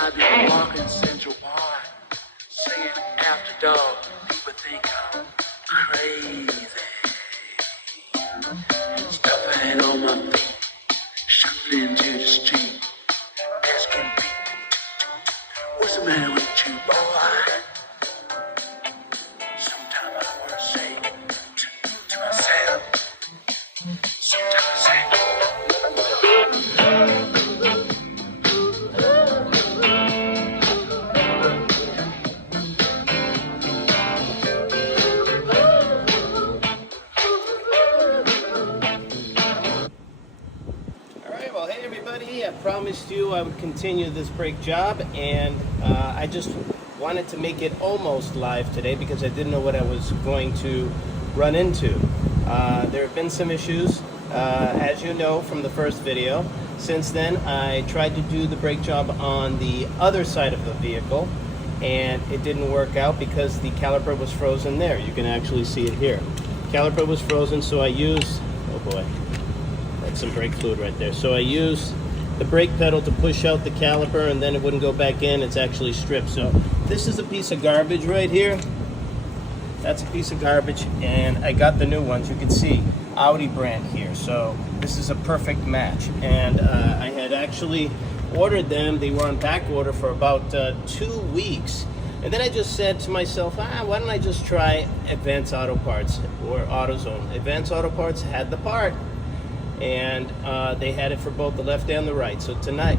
I've been walking Central Park, singing after dark. People think I'm crazy. Stuffing on my feet, shuffling to the street, asking people, what's the matter with you, boy? Sometimes I want to say to myself, sometimes I say, I promised you I would continue this brake job, and I just wanted to make it almost live today because I didn't know what I was going to run into. There have been some issues, as you know from the first video. Since then, I tried to do the brake job on the other side of the vehicle, and it didn't work out because the caliper was frozen there. You can actually see it here. Caliper was frozen, so I used, oh boy, that's some brake fluid right there. So I used the brake pedal to push out the caliper, and then it wouldn't go back in. It's actually stripped. So this is a piece of garbage right here. That's a piece of garbage, and I got the new ones. You can see Audi brand here. So this is a perfect match, and I had actually ordered them. They were on back order for about 2 weeks, and then I just said to myself, why don't I just try Advanced Auto Parts or AutoZone. Advanced Auto Parts had the part, and they had it for both the left and the right. So tonight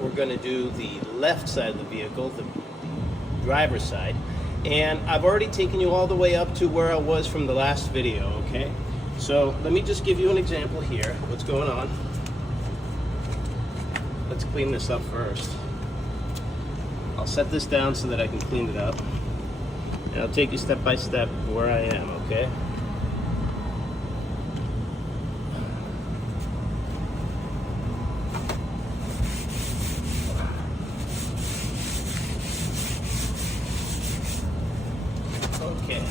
we're going to do the left side of the vehicle, the driver's side, and I've already taken you all the way up to where I was from the last video. Okay, so let me just give you an example here. What's going on? Let's clean this up first. I'll set this down so that I can clean it up, and I'll take you step by step where I am. Okay. Okay.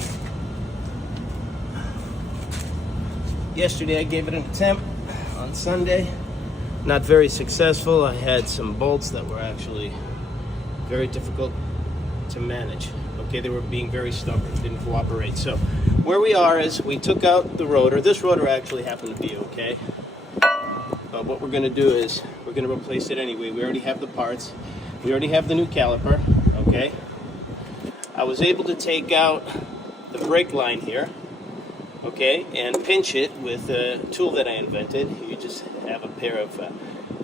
Yesterday I gave it an attempt on Sunday. Not very successful. I had some bolts that were actually very difficult to manage. Okay, they were being very stubborn, didn't cooperate. So where we are is we took out the rotor. This rotor actually happened to be okay. But what we're going to do is we're going to replace it anyway. We already have the parts. We already have the new caliper. Okay. I was able to take out the brake line here, okay, and pinch it with a tool that I invented. You just have a pair of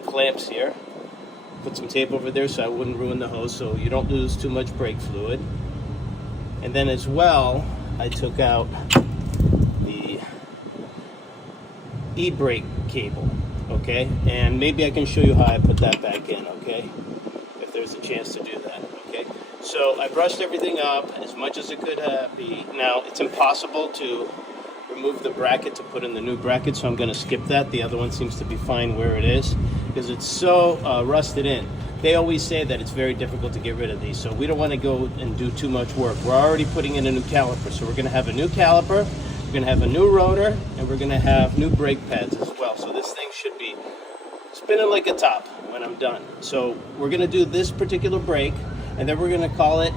clamps here, put some tape over there so I wouldn't ruin the hose, so you don't lose too much brake fluid. And then as well, I took out the e-brake cable, okay? And maybe I can show you how I put that back in, okay? If there's a chance to do that, okay? So I brushed everything up as much as it could be. Now, it's impossible to remove the bracket to put in the new bracket, so I'm going to skip that. The other one seems to be fine where it is because it's so rusted in. They always say that it's very difficult to get rid of these, so we don't want to go and do too much work. We're already putting in a new caliper, so we're going to have a new caliper, we're going to have a new rotor, and we're going to have new brake pads as well. So this thing should be spinning like a top when I'm done. So we're going to do this particular brake, and then we're going to call it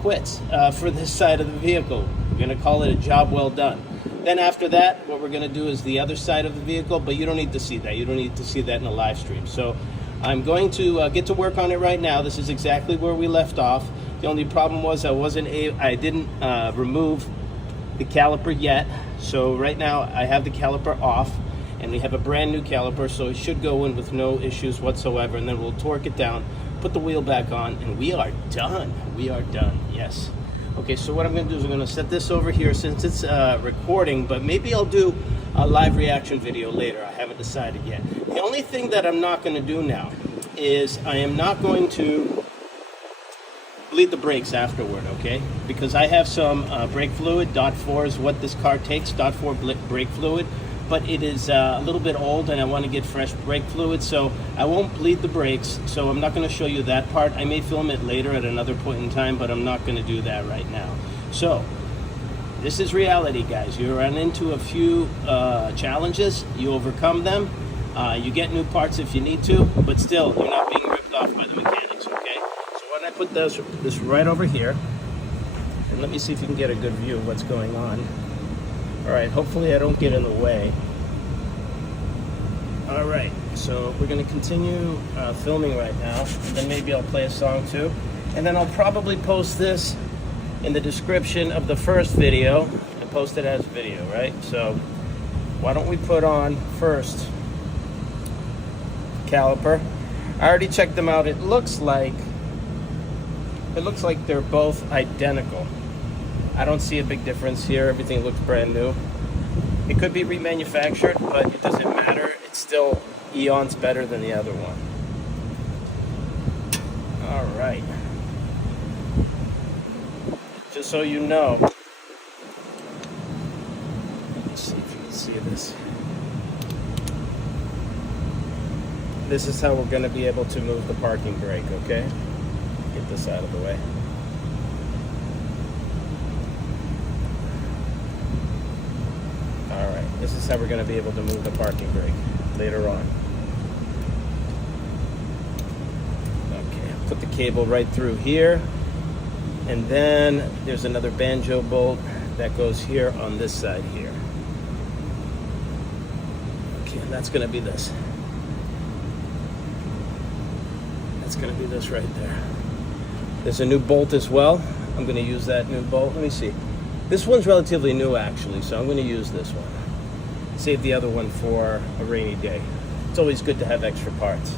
quits for this side of the vehicle. We're going to call it a job well done. Then after that, what we're going to do is the other side of the vehicle, but you don't need to see that. You don't need to see that in a live stream. So I'm going to get to work on it right now. This is exactly where we left off. The only problem was I didn't remove the caliper yet. So right now I have the caliper off, and we have a brand new caliper, so it should go in with no issues whatsoever. And then we'll torque it down, put the wheel back on, and we are done. We are done, yes. Okay, so what I'm going to do is I'm going to set this over here since it's recording, but maybe I'll do a live reaction video later. I haven't decided yet. The only thing that I'm not going to do now is I am not going to bleed the brakes afterward, okay? Because I have some brake fluid. .4 is what this car takes, .4 brake fluid. But it is a little bit old and I want to get fresh brake fluid, so I won't bleed the brakes, so I'm not going to show you that part. I may film it later at another point in time, but I'm not going to do that right now. So this is reality, guys. You run into a few challenges, you overcome them, you get new parts if you need to, but still you're not being ripped off by the mechanics, okay? So when I put this right over here, and let me see if you can get a good view of what's going on. Alright, hopefully I don't get in the way. Alright, so we're going to continue filming right now, and then maybe I'll play a song too. And then I'll probably post this in the description of the first video and post it as video, right? So why don't we put on first caliper. I already checked them out. It looks like they're both identical. I don't see a big difference here. Everything looks brand new. It could be remanufactured, but it doesn't matter. It's still eons better than the other one. All right. Just so you know, let's see if you can see this. This is how we're going to be able to move the parking brake, okay? Get this out of the way. Alright, this is how we're going to be able to move the parking brake later on. Okay, I'll put the cable right through here. And then there's another banjo bolt that goes here on this side here. Okay, and that's going to be this. That's going to be this right there. There's a new bolt as well. I'm going to use that new bolt. Let me see. This one's relatively new actually, so I'm going to use this one. Save the other one for a rainy day. It's always good to have extra parts.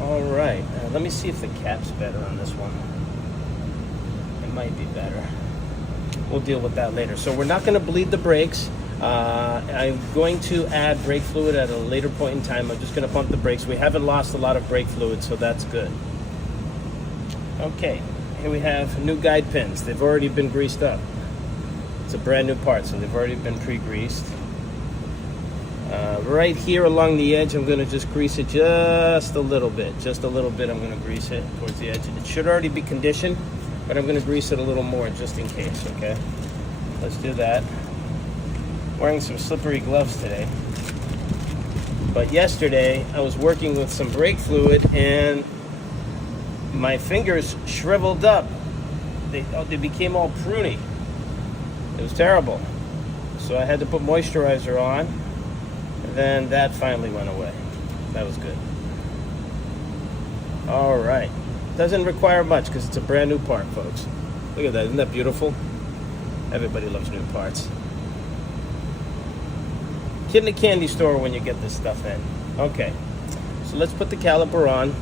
Alright, let me see if the cap's better on this one. It might be better. We'll deal with that later. So we're not going to bleed the brakes. I'm going to add brake fluid at a later point in time. I'm just going to pump the brakes. We haven't lost a lot of brake fluid, so that's good. Okay. Here we have new guide pins. They've already been greased up. It's a brand new part, so they've already been pre-greased. Right here along the edge, I'm going to just grease it just a little bit. Just a little bit, I'm going to grease it towards the edge. It should already be conditioned, but I'm going to grease it a little more just in case, okay? Let's do that. Wearing some slippery gloves today. But yesterday, I was working with some brake fluid, and my fingers shriveled up. They became all pruny. It was terrible. So I had to put moisturizer on, and then that finally went away. That was good. All right. Doesn't require much because it's a brand new part, folks. Look at that. Isn't that beautiful? Everybody loves new parts. Get in the candy store when you get this stuff in. Okay, so let's put the caliper on.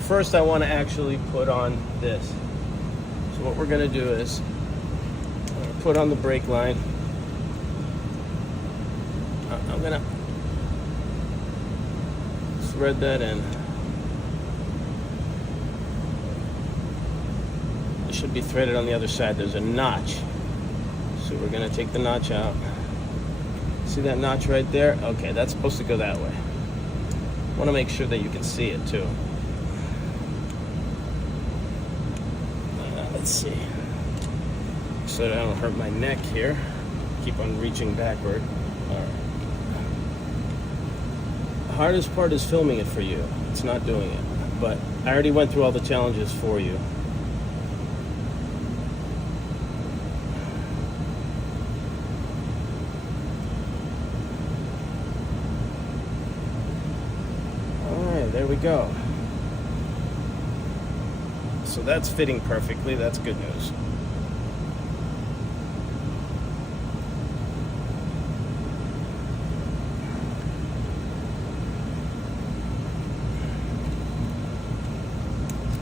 First, I want to actually put on this. So what we're going to do is put on the brake line. I'm going to thread that in. It should be threaded on the other side. There's a notch. So we're going to take the notch out. See that notch right there? Okay, that's supposed to go that way. I want to make sure that you can see it too. Let's see. So that I don't hurt my neck here. Keep on reaching backward. All right. The hardest part is filming it for you. It's not doing it. But I already went through all the challenges for you. There we go. So that's fitting perfectly. That's good news.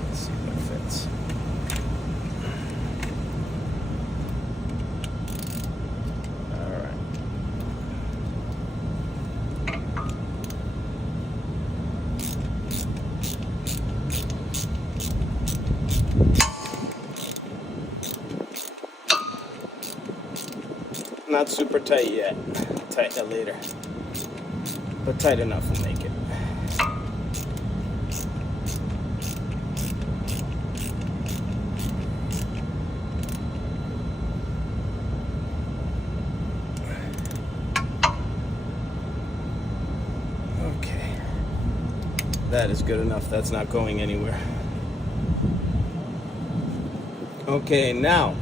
Let's see if that fits. All right. Not super tight yet. Tighten it later. But tight enough will make it. Okay. That is good enough. That's not going anywhere. Okay, now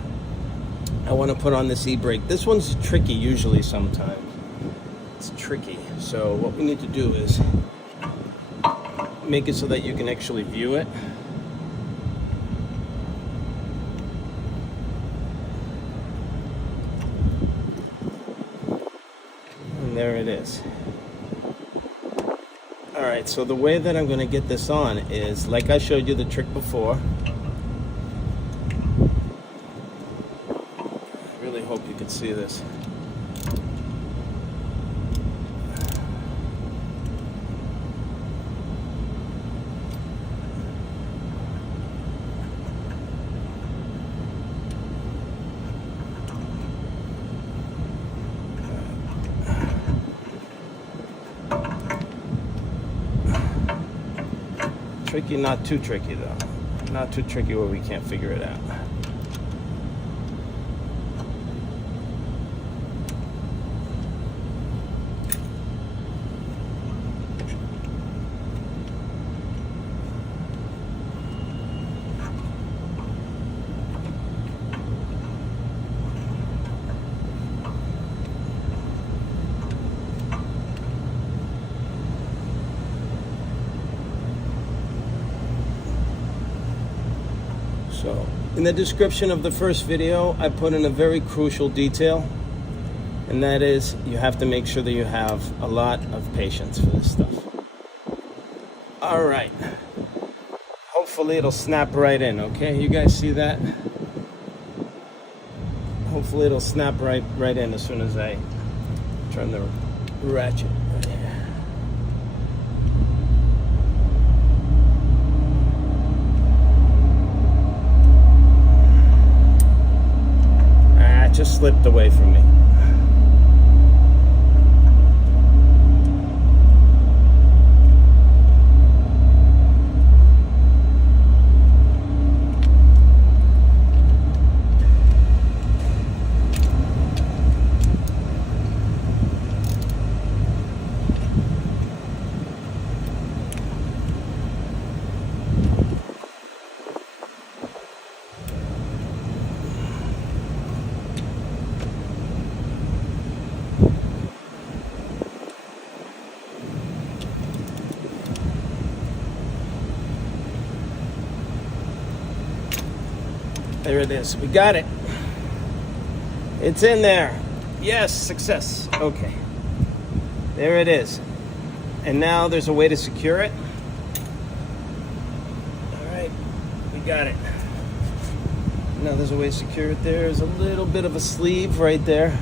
I want to put on this e-brake. This one's tricky usually sometimes. It's tricky. So what we need to do is make it so that you can actually view it. And there it is. All right, so the way that I'm going to get this on is like I showed you the trick before. Hope you can see this. Tricky, not too tricky though. Not too tricky where we can't figure it out. So, in the description of the first video, I put in a very crucial detail, and that is you have to make sure that you have a lot of patience for this stuff. All right. Hopefully it'll snap right in, okay? You guys see that? Hopefully it'll snap right in as soon as I turn the ratchet. Just slipped away from me. There it is. We got it. It's in there. Yes, success. Okay. There it is. And now there's a way to secure it. All right, we got it. Now there's a way to secure it. There's a little bit of a sleeve right there.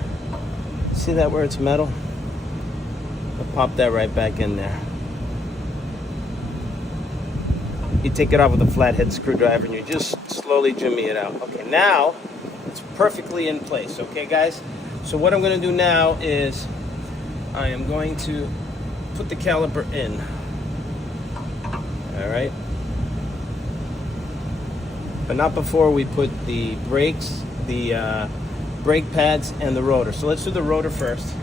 See that where it's metal? I'll pop that right back in there. You take it off with a flathead screwdriver and you just slowly jimmy it out. Okay, now it's perfectly in place, okay guys? So what I'm gonna do now is I am going to put the caliper in. All right. But not before we put the brakes, the brake pads, and the rotor. So let's do the rotor first.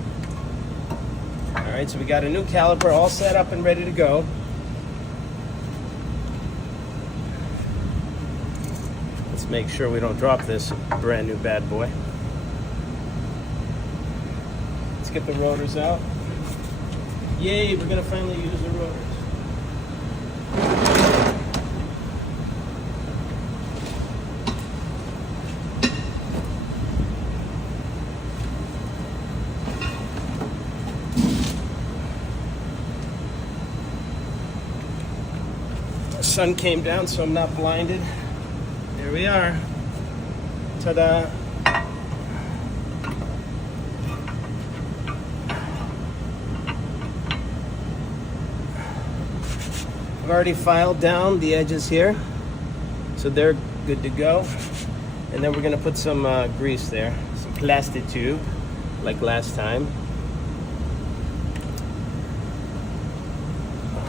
All right, so we got a new caliper all set up and ready to go. Let's make sure we don't drop this brand new bad boy. Let's get the rotors out. Yay, we're gonna finally use the rotors. The sun came down, so I'm not blinded. There we are. Ta-da. I've already filed down the edges here, so they're good to go. And then we're gonna put some grease there, some plastic tube, like last time.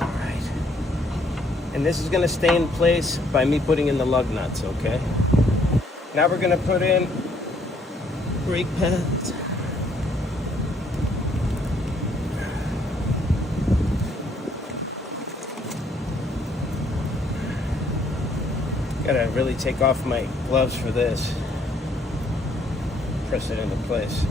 All right. And this is gonna stay in place by me putting in the lug nuts, okay? Now we're gonna put in brake pads. Gotta really take off my gloves for this. Press it into place.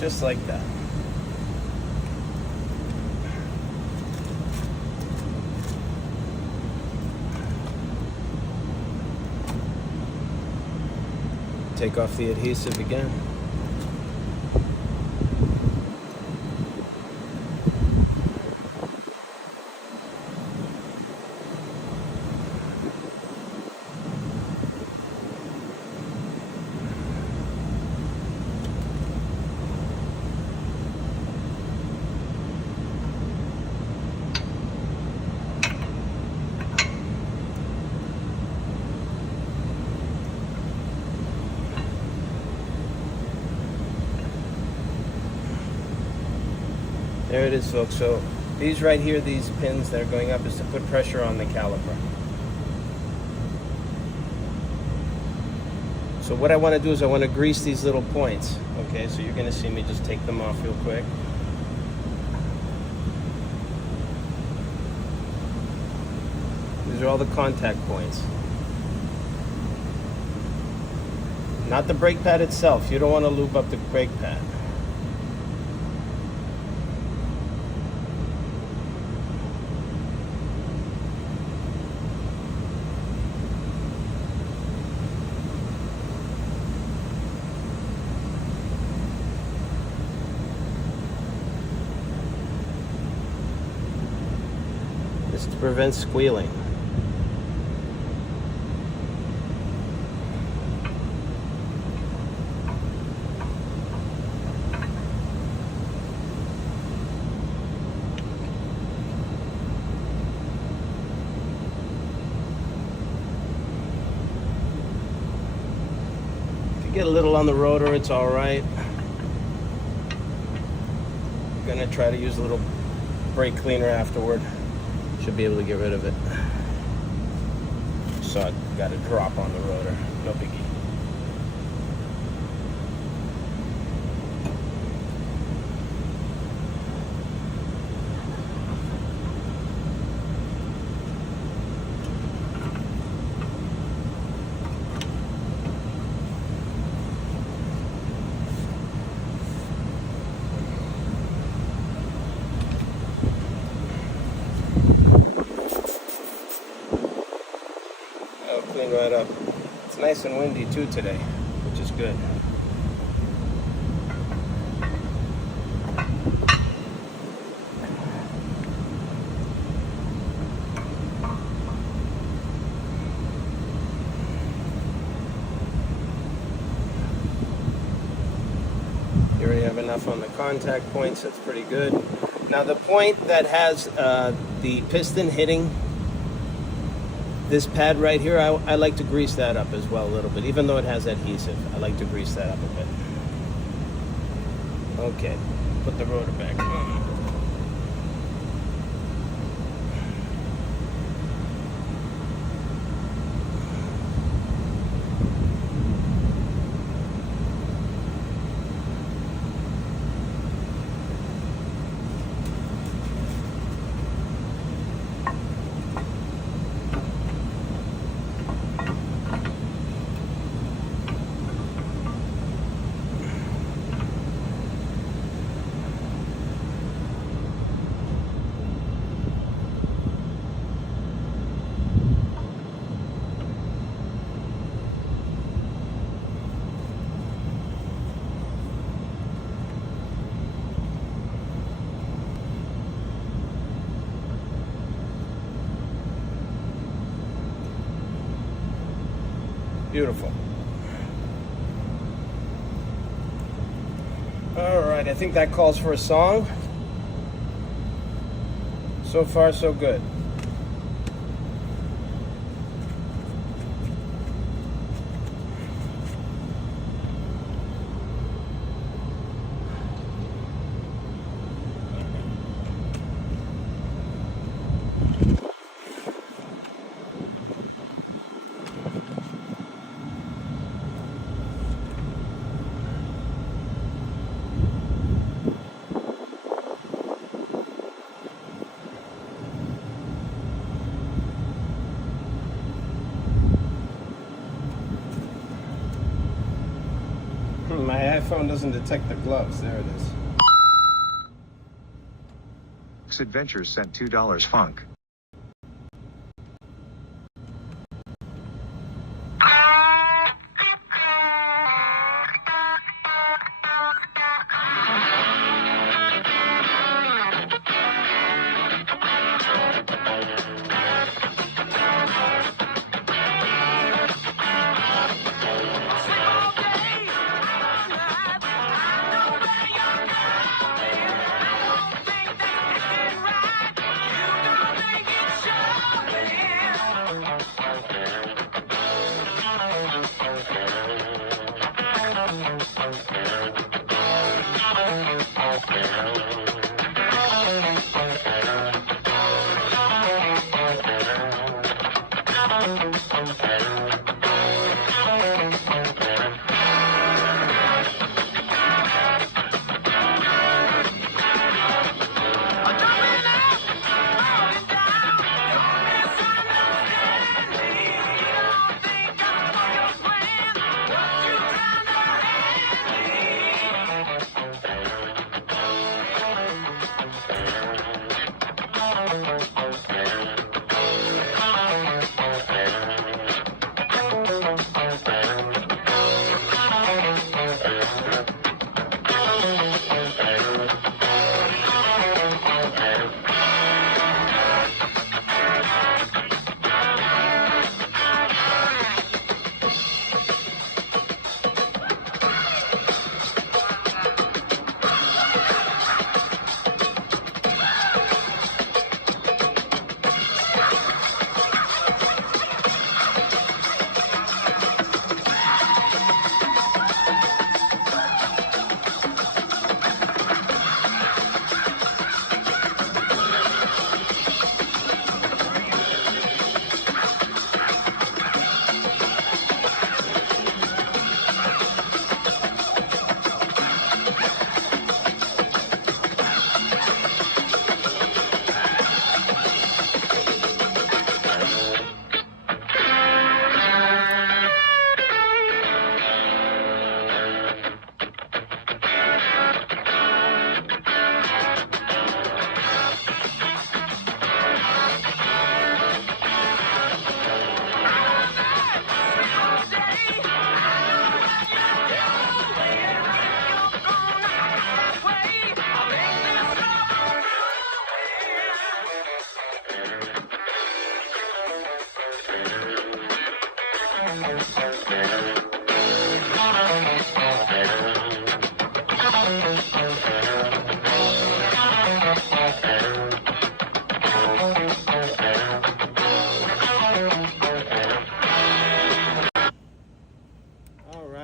Just like that. Take off the adhesive again. There it is, folks. So these right here, these pins that are going up, is to put pressure on the caliper. So what I want to do is I want to grease these little points. Okay, so you're going to see me just take them off real quick. These are all the contact points. Not the brake pad itself. You don't want to lube up the brake pad. This is to prevent squealing. Get a little on the rotor, it's all right. I'm gonna try to use a little brake cleaner afterward. Should be able to get rid of it. Saw it got a drop on the rotor, no biggie. It's nice and windy too today, which is good. You already have enough on the contact points, that's pretty good. Now the point that has the piston hitting this pad right here, I like to grease that up as well a little bit, even though it has adhesive. I like to grease that up a bit. Okay, put the rotor back on. Beautiful. All right, I think that calls for a song. So far, so good. My iPhone doesn't detect the gloves. There it is. Adventures sent $2 funk.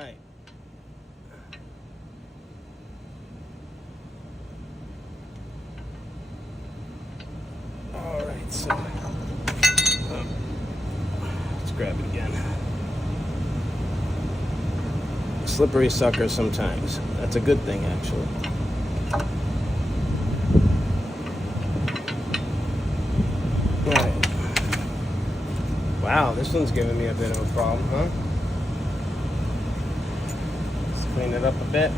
right. All right, so let's grab it again. Slippery sucker sometimes. That's a good thing, actually. All right. Wow, this one's giving me a bit of a problem, huh? Let's clean it up a bit.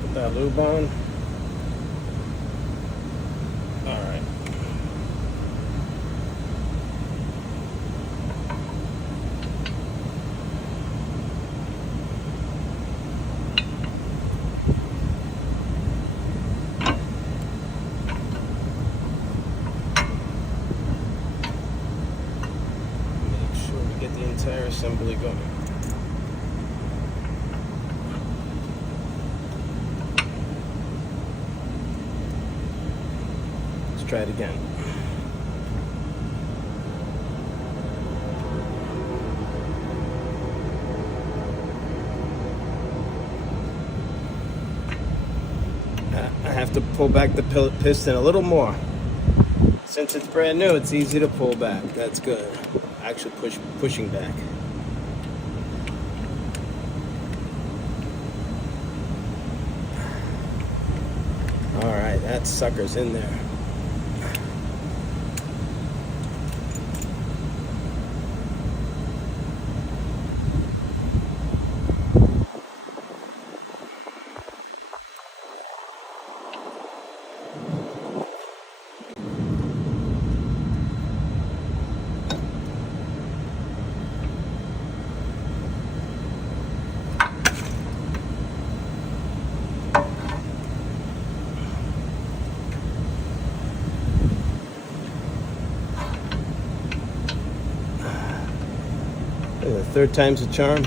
Put that lube on. All right. Make sure we get the entire assembly going. Try it again. I have to pull back the piston a little more. Since it's brand new, it's easy to pull back. That's good. Actually pushing back. All right, that sucker's in there. Third time's a charm.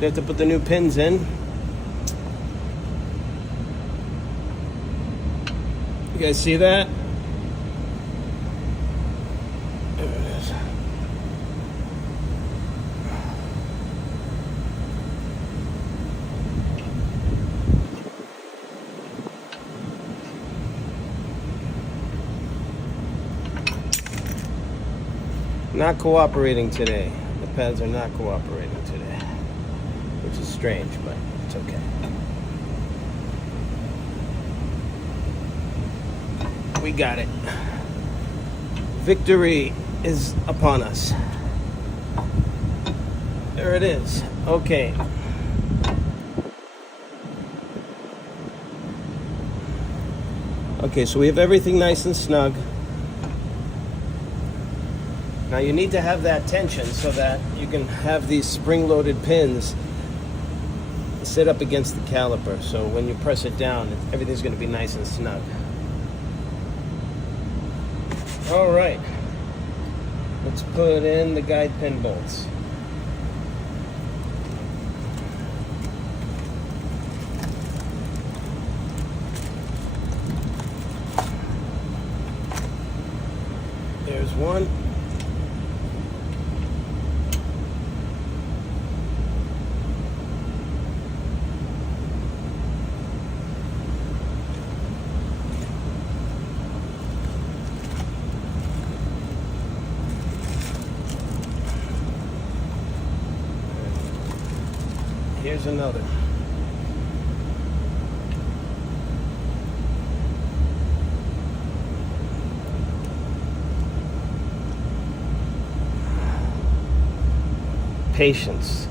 We have to put the new pins in. You guys see that? There it is. Not cooperating today. The pads are not cooperating today. Which is strange, but it's okay. We got it. Victory is upon us. There it is. Okay. Okay, so we have everything nice and snug. Now you need to have that tension so that you can have these spring-loaded pins sit up against the caliper, so when you press it down, everything's going to be nice and snug. All right, let's put in the guide pin bolts. There's one. Here's another. Patience.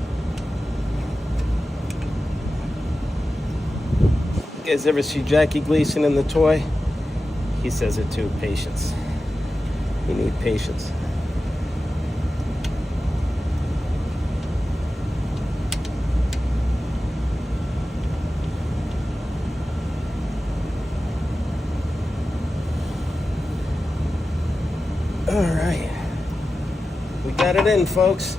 You guys ever see Jackie Gleason in The Toy? He says it too, patience. You need patience. All right. We got it in, folks.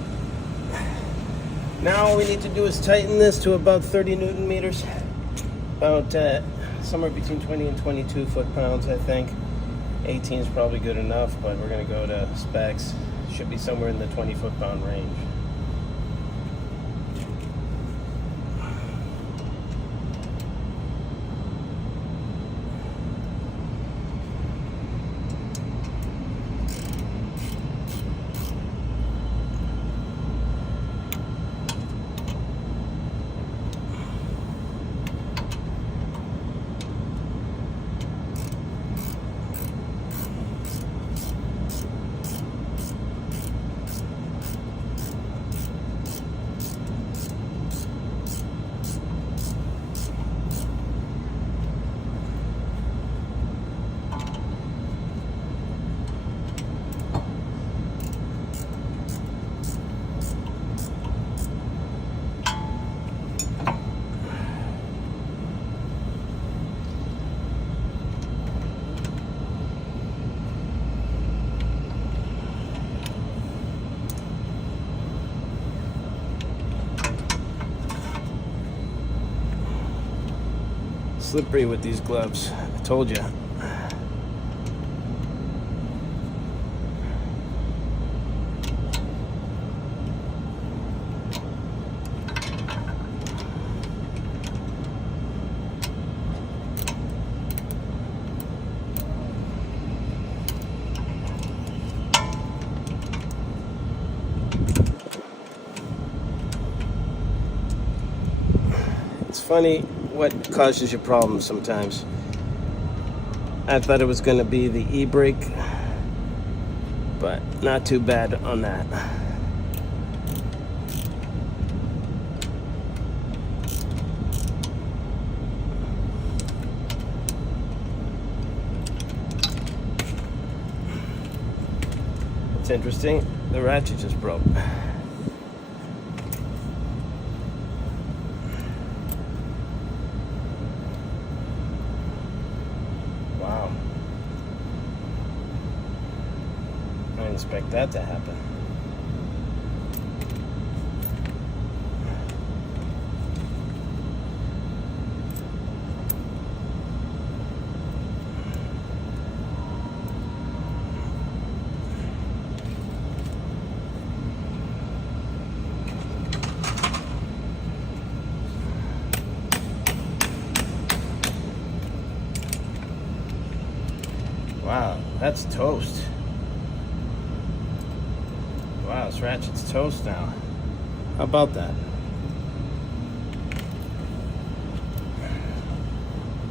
Now all we need to do is tighten this to about 30 Newton meters. About somewhere between 20 and 22 foot-pounds, I think. 18 is probably good enough, but we're going to go to specs. Should be somewhere in the 20 foot-pound range. Slippery with these gloves, I told you. It's funny what causes you problems sometimes. I thought it was going to be the e-brake, but not too bad on that. It's interesting, the ratchet just broke. Wow. I didn't expect that to happen. Wow, that's toast. Wow, this ratchet's toast now. How about that?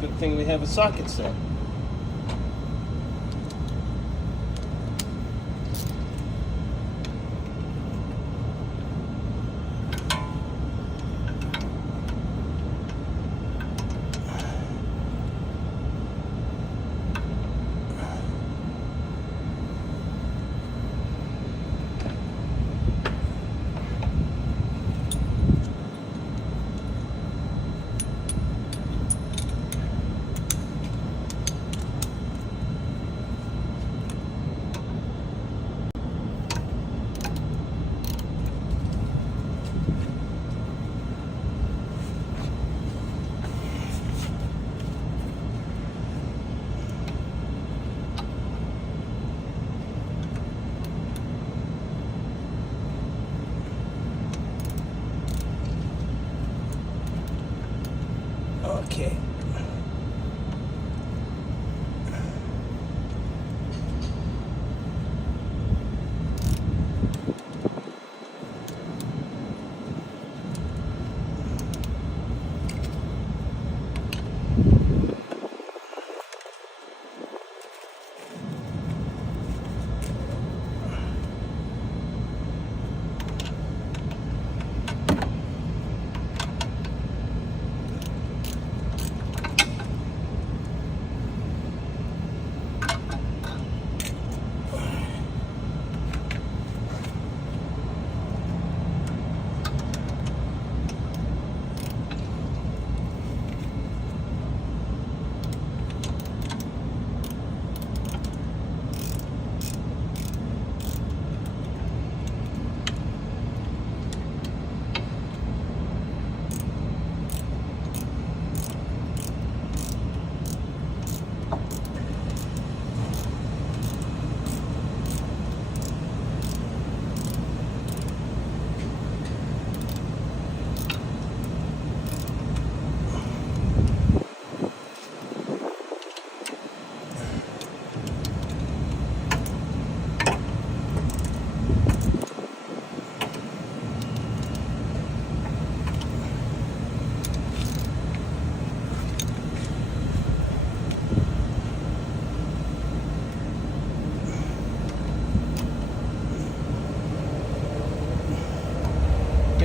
Good thing we have a socket set.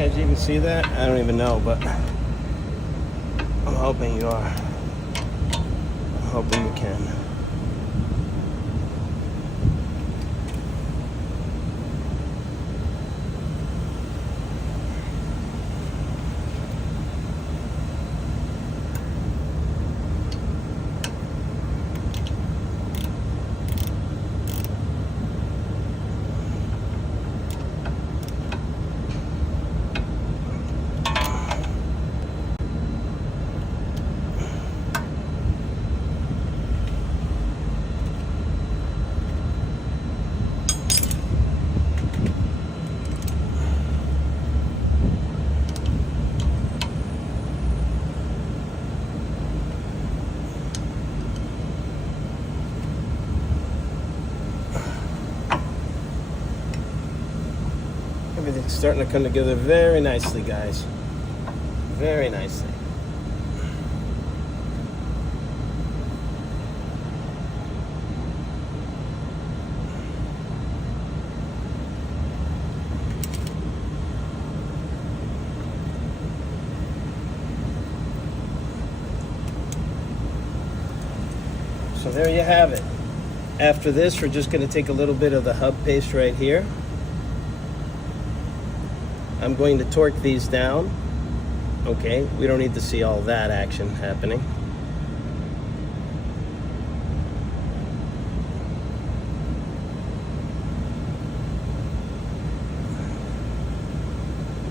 guys even see that? I don't even know, but I'm hoping you are. I'm hoping you can. Everything's starting to come together very nicely, guys. Very nicely. So there you have it. After this, we're just going to take a little bit of the hub paste right here. I'm going to torque these down. Okay, we don't need to see all that action happening.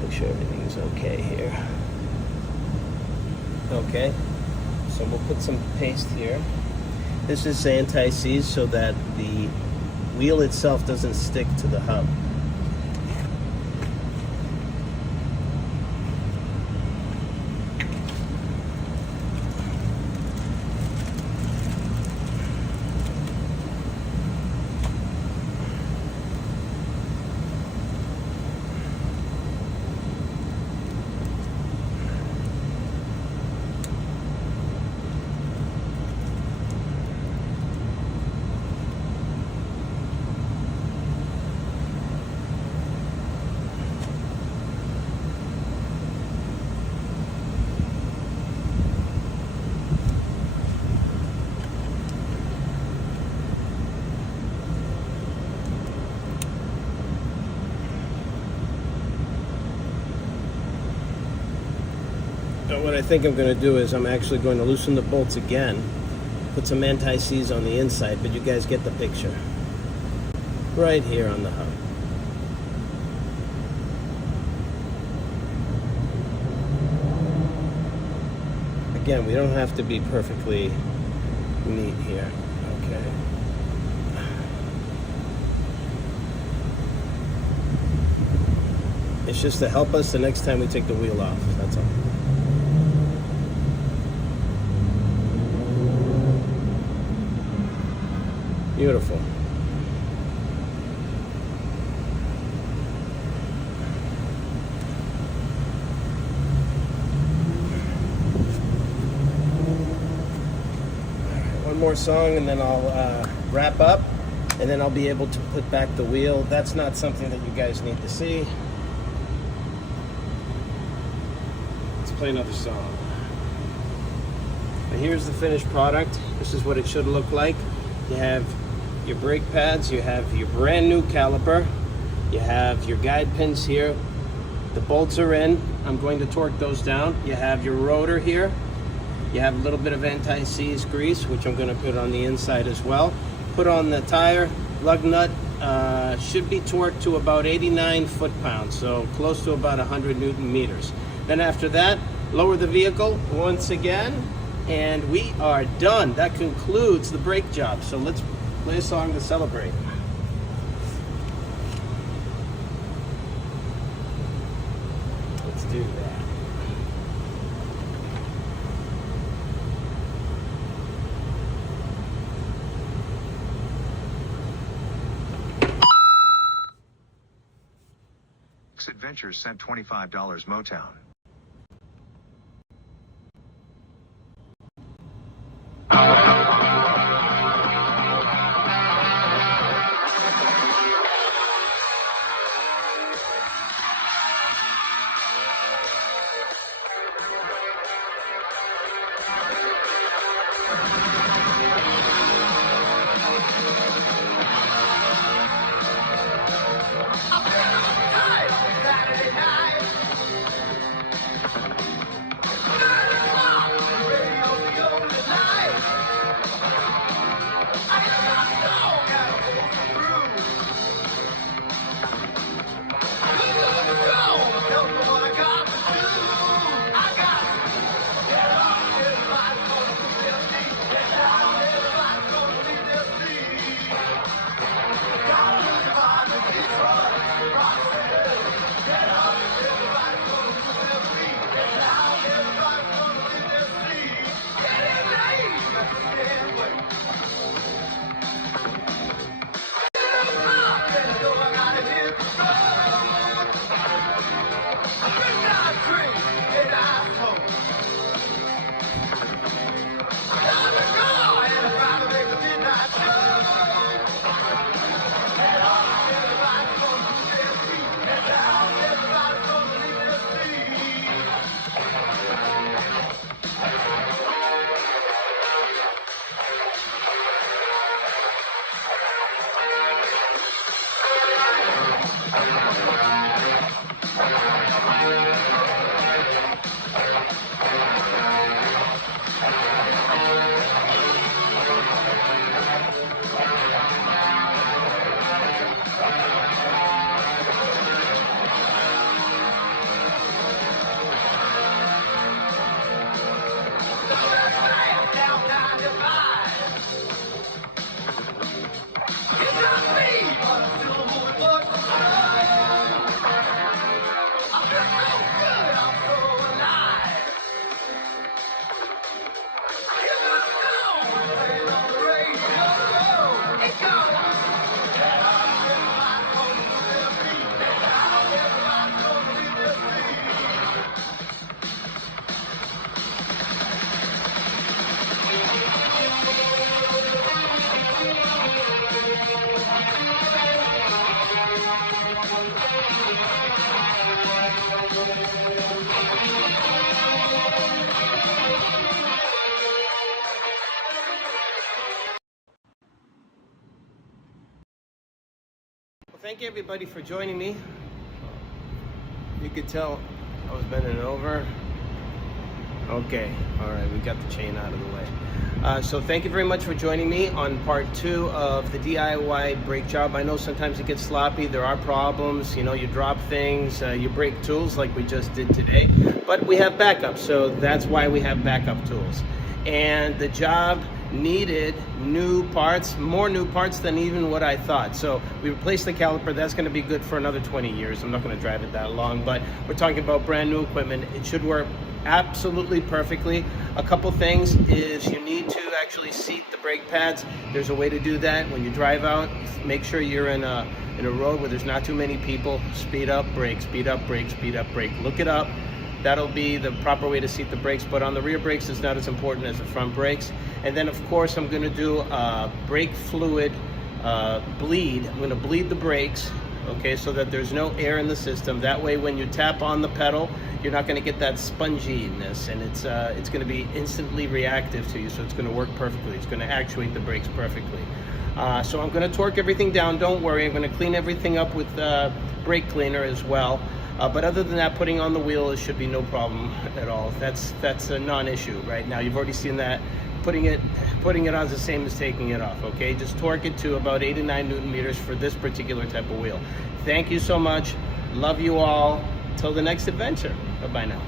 Make sure everything's okay here. Okay, so we'll put some paste here. This is anti-seize so that the wheel itself doesn't stick to the hub. What I think I'm going to do is I'm actually going to loosen the bolts again, put some anti-seize on the inside, but you guys get the picture. Right here on the hub. Again, we don't have to be perfectly neat here. Okay. It's just to help us the next time we take the wheel off, that's all. Beautiful. One more song and then I'll wrap up, and then I'll be able to put back the wheel. That's not something that you guys need to see. Let's play another song. But here's the finished product. This is what it should look like. You have your brake pads, you have your brand new caliper, you have your guide pins here, the bolts are in. I'm going to torque those down. You have your rotor here, you have a little bit of anti-seize grease, which I'm going to put on the inside as well. Put on the tire, lug nut, should be torqued to about 89 foot-pounds, so close to about 100 Newton meters. Then after that, lower the vehicle once again, and we are done. That concludes the brake job. So let's play a song to celebrate. Let's do that. Adventures sent $25 Motown. Well, thank you everybody for joining me. You could tell I was bending over. Okay, all right, we got the chain out of the way. So thank you very much for joining me on part 2 of the DIY brake job. I know sometimes it gets sloppy, there are problems, you know, you drop things, you break tools like we just did today, but we have backup, so that's why we have backup tools. And the job needed new parts, more new parts than even what I thought. So we replaced the caliper. That's going to be good for another 20 years. I'm not going to drive it that long, but we're talking about brand new equipment. It should work absolutely perfectly. A couple things is you need to actually seat the brake pads. There's a way to do that. When you drive out, make sure you're in a road where there's not too many people. Speed up, brake, speed up, brake, speed up, brake. Look it up. That'll be the proper way to seat the brakes, but on the rear brakes, it's not as important as the front brakes. And then, of course, I'm going to do a brake fluid bleed. I'm going to bleed the brakes, okay, so that there's no air in the system. That way, when you tap on the pedal, you're not going to get that sponginess, and it's going to be instantly reactive to you, so it's going to work perfectly. It's going to actuate the brakes perfectly. So I'm going to torque everything down. Don't worry, I'm going to clean everything up with brake cleaner as well. But other than that, putting on the wheel, it should be no problem at all. That's a non-issue right now. You've already seen that. Putting it on is the same as taking it off, okay? Just torque it to about 8 to 9 Newton meters for this particular type of wheel. Thank you so much. Love you all. Till the next adventure. Bye-bye now.